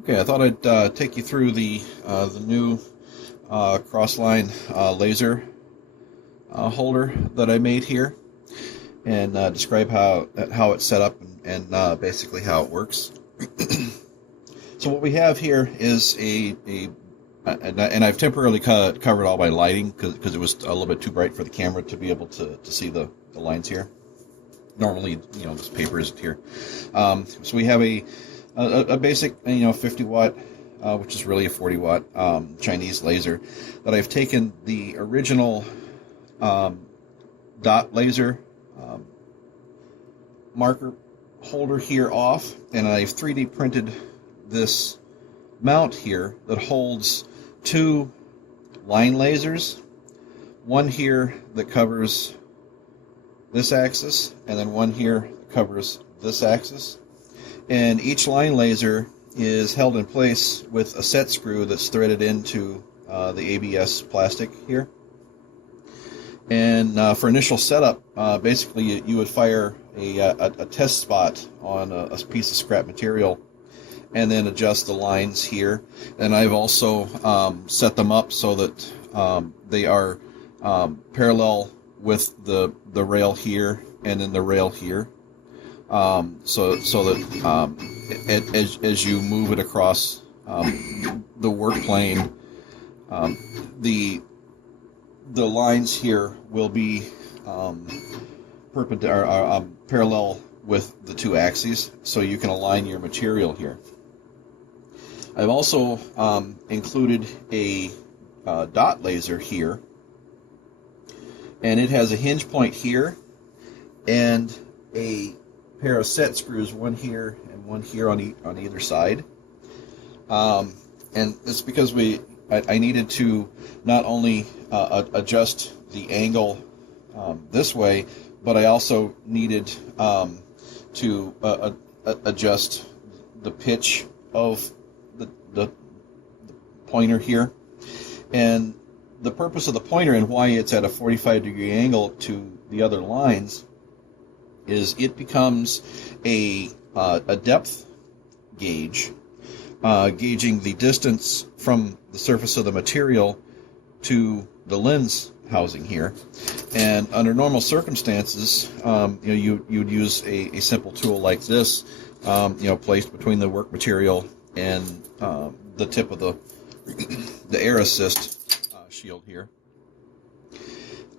Okay, I thought I'd take you through the new crossline laser holder that I made here, and describe how it's set up and basically how it works. So what we have here is and I've temporarily covered all my lighting because it was a little bit too bright for the camera to be able to see the lines here. Normally, this paper isn't here. So we have a basic, 50 watt, which is really a 40 watt Chinese laser that I've taken the original dot laser marker holder here off, and I've 3D printed this mount here that holds two line lasers, one here that covers this axis, and then one here that covers this axis. And each line laser is held in place with a set screw that's threaded into the ABS plastic here. And for initial setup, basically you would fire a test spot on a piece of scrap material and then adjust the lines here. And I've also set them up so that they are parallel with the rail here and then the rail here. So that as you move it across the work plane, the lines here will be parallel with the two axes, so you can align your material here. I've also included a dot laser here, and it has a hinge point here and a pair of set screws, one here and one here on either side. And it's because I needed to not only adjust the angle this way, but I also needed to adjust the pitch of the pointer here. And the purpose of the pointer and why it's at a 45-degree angle to the other lines is it becomes a depth gauge, gauging the distance from the surface of the material to the lens housing here. And under normal circumstances, you would use a simple tool like this, placed between the work material and the tip of the air assist shield here,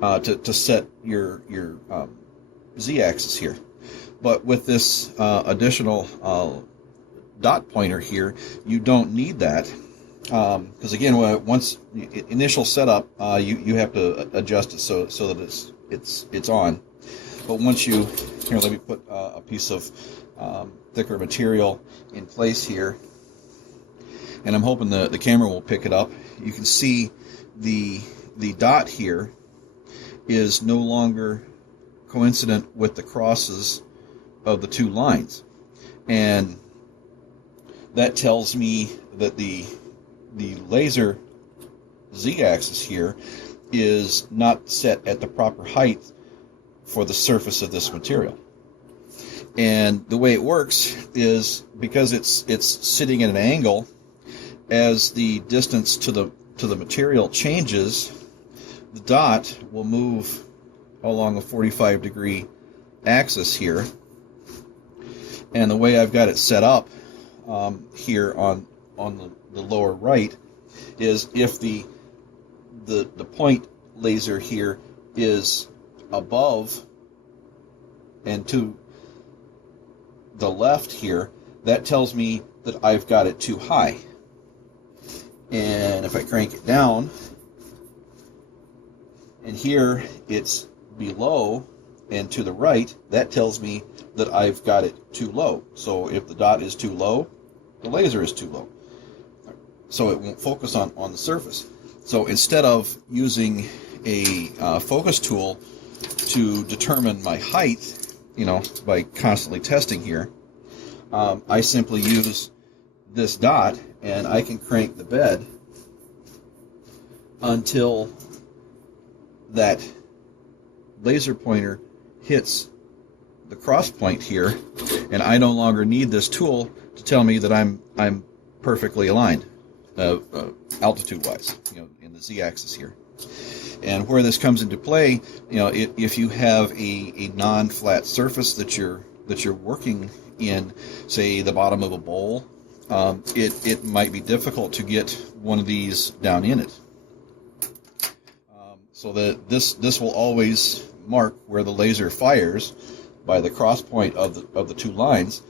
to set your Z-axis here. But with this additional dot pointer here, you don't need that, because again, once initial setup, you have to adjust it so that it's on. But once you here, let me put a piece of thicker material in place here, and I'm hoping the camera will pick it up. You can see the dot here is no longer coincident with the crosses of the two lines, and that tells me that the laser Z-axis here is not set at the proper height for the surface of this material. And the way it works is because it's sitting at an angle, as the distance to the material changes, the dot will move along a 45-degree axis here. And the way I've got it set up here on the lower right is if the point laser here is above and to the left here, that tells me that I've got it too high. And if I crank it down, and here it's below and to the right, that tells me that I've got it too low. So if the dot is too low, the laser is too low, so it won't focus on the surface. So instead of using a focus tool to determine my height, by constantly testing here, I simply use this dot, and I can crank the bed until that laser pointer hits the cross point here, and I no longer need this tool to tell me that I'm perfectly aligned, altitude-wise, in the Z-axis here. And where this comes into play, if you have a non-flat surface that you're working in, say the bottom of a bowl, it might be difficult to get one of these down in it. So that this will always mark where the laser fires by the cross point of the two lines.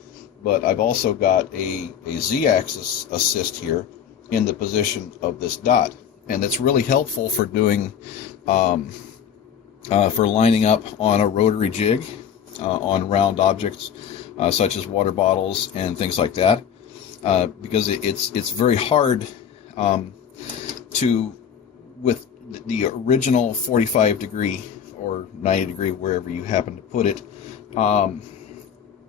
But I've also got a Z-axis assist here in the position of this dot, and that's really helpful for doing for lining up on a rotary jig on round objects such as water bottles and things like that, because it's very hard to, with the original 45 degree or 90 degree, wherever you happen to put it,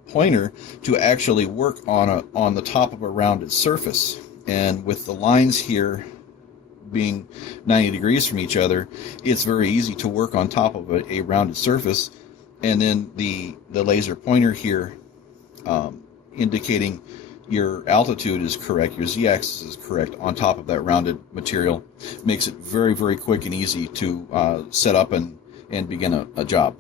pointer, to actually work on the top of a rounded surface. And with the lines here being 90 degrees from each other, it's very easy to work on top of a rounded surface, and then the laser pointer here indicating your altitude is correct, your Z-axis is correct on top of that rounded material, makes it very, very quick and easy to set up and begin a job.